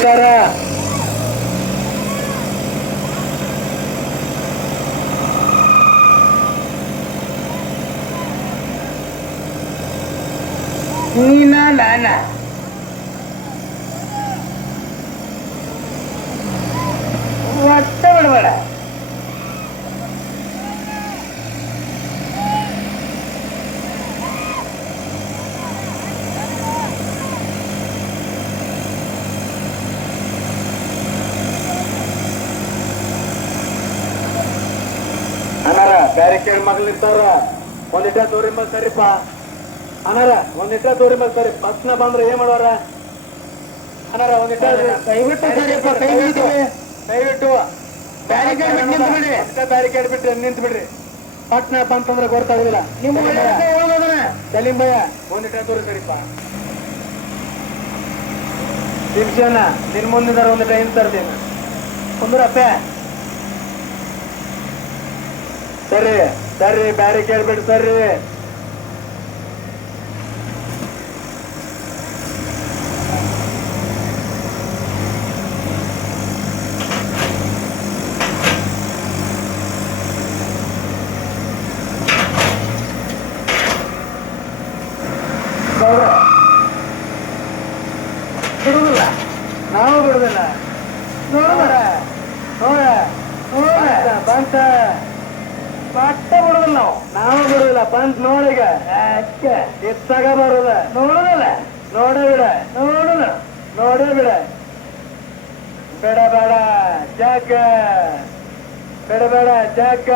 ಸರ ನೀನ ನಾನ ಒಟ್ಟ ಬಿಡಬೇಡ ಅನಾರ ಬ್ಯಾರಿಕೇಡ್ ಮಗ್ಳು ನಿಂತವ್ರ ಒಂದಿಟ್ಟ ತೋರಿ ಮೇಲೆ ಸರಿಪ್ಪ ಅನಾರ ಒಂದಿಟ್ಟ ತೋರಿ ಮೇಲೆ ಸರಿ ಬಸ್ನ ಬಂದ್ರೆ ಏನ್ ಮಾಡೋರ ಅನಾರ ಒಂದಿಟ್ಟ ದಯವಿಟ್ಟು ಸರಿಯಪ್ಪ ಕೈ ಹಿಡಿತೀವಿ ದಯವಿಟ್ಟು. ಬ್ಯಾರಿಕೇಡ್ ಬಿಟ್ಟು ನಿಂತು ಬಿಡ್ರಿ ಬ್ಯಾರಿಕೇಡ್ ಬಿಟ್ಟು ನಿಂತು ಬಿಡ್ರಿ ಪಟ್ನ ಬಂತಂದ್ರೆ ಗೊತ್ತಾಗುದಿಲ್ಲ. ನಿಮ್ಮ ಸಲೀಂ ಭಯ ಒಂದಿಟ್ಟ ತೋರಿ ಸರಿಪ್ಪ ಶಿವಶನ ನಿನ್ ಮುಂದಿದ್ದಾರೆ ಒಂದಿಟ್ಟ ಟೈಮ್ ತರ್ತೀನಿ. ಕುಂದ್ರಪ್ಪ. ಸರಿ ಸರಿ ಬ್ಯಾರಿ ಕೇಳ್ಬಿಟ್ಟು ಸರಿ ಗೌರ ಬಿಡುದಿಲ್ಲ ನಾವು ಬಿಡುದಿಲ್ಲ ನೋಡ ನೋಡ ನೋಡ ಬಂತ ಪಟ್ಟ ಬಿಡುದಿಲ್ಲ ನಾವು. ನಾವು ಬಿಡುದಿಲ್ಲ ಬಂತ್ ನೋಡಿಗ. ಎತ್ತಾಗ ಬರುದ. ನೋಡುದಿಲ್ಲ. ನೋಡ ಬಿಡ. ನೋಡುದ ನೋಡ ಬಿಡ. ಬೇಡ ಬೇಡ ಜಾಗ. ಬೇಡ ಬೇಡ ಜಾಗ.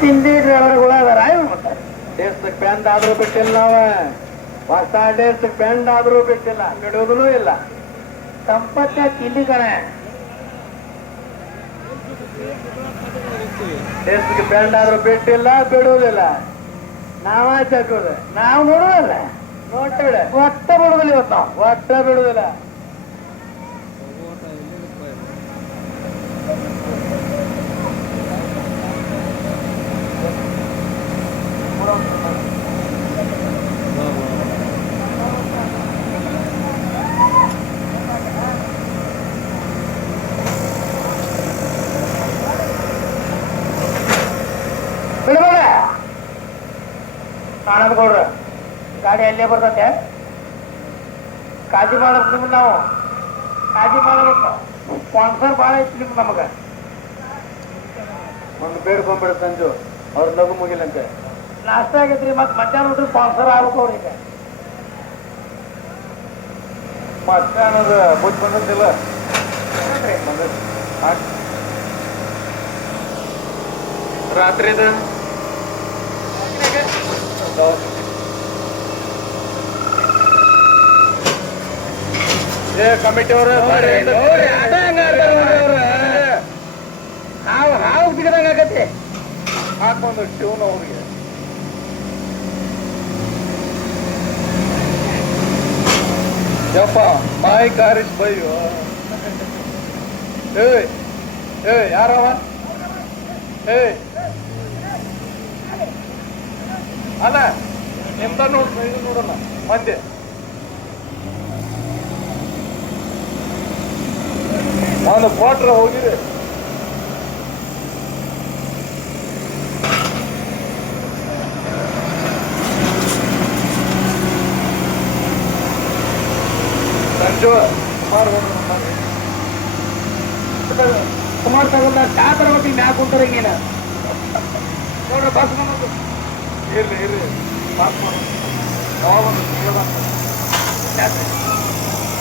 ತಿಂಡಿ ಡ್ರೈವರ್ಗಳು ಅದಾರ ದೇಶಕ್ಕೆ ಆದ್ರೂ ಬಿಟ್ಟಿಲ್ಲ ನಾವ. ಹೊಸ ದೇಶಕ್ಕೆ ಬ್ಯಾಂಡ್ ಆದ್ರೂ ಬಿಟ್ಟಿಲ್ಲ. ಬಿಡೋದೂ ಇಲ್ಲ. ಸಂಪತ್ತ ಕಣ ದೇಶಕ್ಕೆ ಬ್ಯಾಂಡ್ ಆದ್ರೂ ಬಿಟ್ಟಿಲ್ಲ, ಬಿಡುವುದಿಲ್ಲ. ನಾವ ಚಕೋದು ನಾವು ನೋಡುವಲ್ಲ ನೋಟ ಬಿಡ ಒಟ್ಟ ಬಿಡುದಿಲ್ಲ ಇವತ್ತು. ಒಟ್ಟ ಬಿಡುದಿಲ್ಲ ಅಲ್ಲೇ ಬರ್ತತೆ. ಕಾಳಜಿ ಮಾಡ್ಬೇಕು ನಿಮ್ಗೆ ನಾವು. ಕಾಜಿ ಮಾಡಬೇಕು ಸ್ಪಾನ್ಸರ್ ಭಾಳ ಐತಿ ನಿಮ್ಗೆ ನಮಗ. ಒಂದು ಬೇಡ್ಕೊಂಡ್ಬಿಡ ಸಂಜು. ಅವ್ರ ಲಘು ಮುಗಿಲಂತೆ. ನಾಷ್ಟ ಆಗೈತ್ರಿ ಮತ್ತೆ ಮಧ್ಯಾಹ್ನ ನೋಡ್ರಿ ಸ್ಪಾನ್ಸರ್ ಆಗ್ಬೇಕು ಅವ್ರಿಗೆ ಮಧ್ಯಾಹ್ನದ ಬುದ್ಧ ಬಂದಿಲ್ಲ ರಾತ್ರಿದ ಕಮಿಟಿ ಅವರು ಹಾವು ಹಾವು ಸಿಗದಂಗ ಆಗತ್ತೆ. ಹಾಕೊಂಡು ಟ್ಯೂನ್ ಅವ್ರಿಗೆ. ಯಪ್ಪ ಬಾಯ್ ಕಾರಿಸ್ ಬೈಯೋ. ಏಯ್ ಏ ಯಾರವ? ಏ. ಅಲ್ಲ ನಿಮ್ದ ನೋಡ್ರಿ ಇದು ನೋಡೋಣ. ಮಂದಿ ಒಂದು ಕ್ವಾಟ್ರ ಹೋಗಿದೆ. ಸಂಜು ಸುಮಾರು ತಗೊಂಡ ಚಾ ತರಬೇಕು ಮ್ಯಾಕ್ ಕುಂತಾರ ಹಿಂಗೇನ? ನೋಡ್ರಿ ಬಸ್ ಇರ್ಲಿ ಇರ್ಲಿ. ಯಾವಾಗ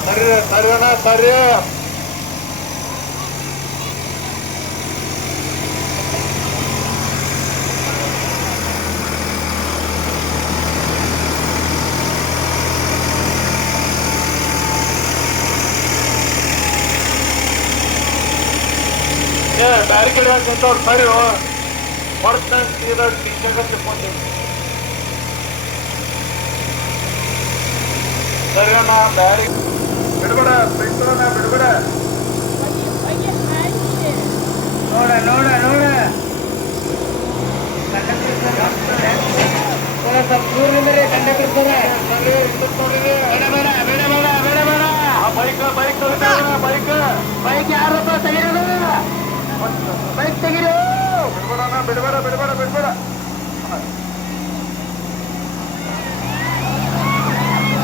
ಸರಿ ಸರಿ ಅಣ್ಣ ಸರಿ. ಬ್ಯಾರಿಕೇಡ್ ಹಾಕಂತವ್ರು ಸರಿ ಹೊಡ್ತಾನೆ ಸೀದಾ ಟೀಚರ್ ತಿಳ್ಕೊಂತೀನಿ ಸರಿ ಅಣ್ಣ ಬ್ಯಾರಿ ಬಿಡ್ಬೇಡ ಬಿಡ್ಬೇಡ ಬಿಡ್ಬೇಡ ನೋಡ ನೋಡ ನೋಡ ಕಂಡಕ್ಟರ್ ಸರ ಬೇಡ ಬೇಡ ಬೇಡ ಬೇಡ ಬೇಡ ಬೇಡ ಬೈಕ್ ಬೈಕ್ ಬೈಕ್ ಬೈಕ್ ಯಾರಪ್ಪ ತೆಗಿರೋದು ಬೈಕ್ ತೆಗಿರು ಬಿಡ್ಬೇಡ ಬಿಡ್ಬೇಡ ಬಿಡ್ಬೇಡ ಬಿಡ್ಬೇಡ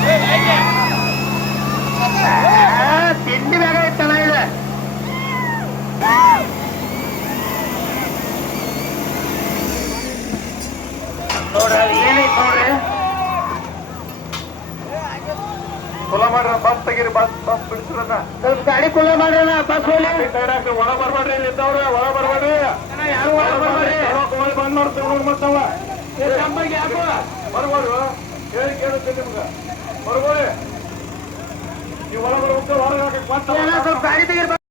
ತಿಂಡಿ ಕುಲ ಮಾಡ್ರ ಬಸ್ ತೆಗೀರಿ ಬಸ್ ಬಸ್ ಬಿಡಿಸ್ರನ್ನ. ಸ್ವಲ್ಪ ಗಾಡಿ ಕುಲ ಮಾಡ್ರಲ್ಲ ಬಸ್ ಹೋಲಿ ಒಳ ಬರ್ಬೇಡ್ರಿ ಇದ್ದವ್ರೆ ಒಳ ಬರ್ಬೇಡ್ರಿ. ಯಾರು ಒಳ ಬರ್ಬೇಡ್ರಿ ಬಂದ್ ಮಾಡ್ತೀವಿ ನೋಡಿ ಮತ್ತವ. ನಮಗೆ ಯಾಕೋ ಬರ್ಬೋದು ಹೇಳಿ ಕೇಳುತ್ತೆ ನಿಮ್ಗೆ. ಬರ್ಬೋದು ನೀವು ಒಳ ಬರ್ಬೇಕು ಹೊರಗೆ ಹಾಕಿ ಸ್ವಲ್ಪ ಗಾಡಿ ತೆಗೀರಿ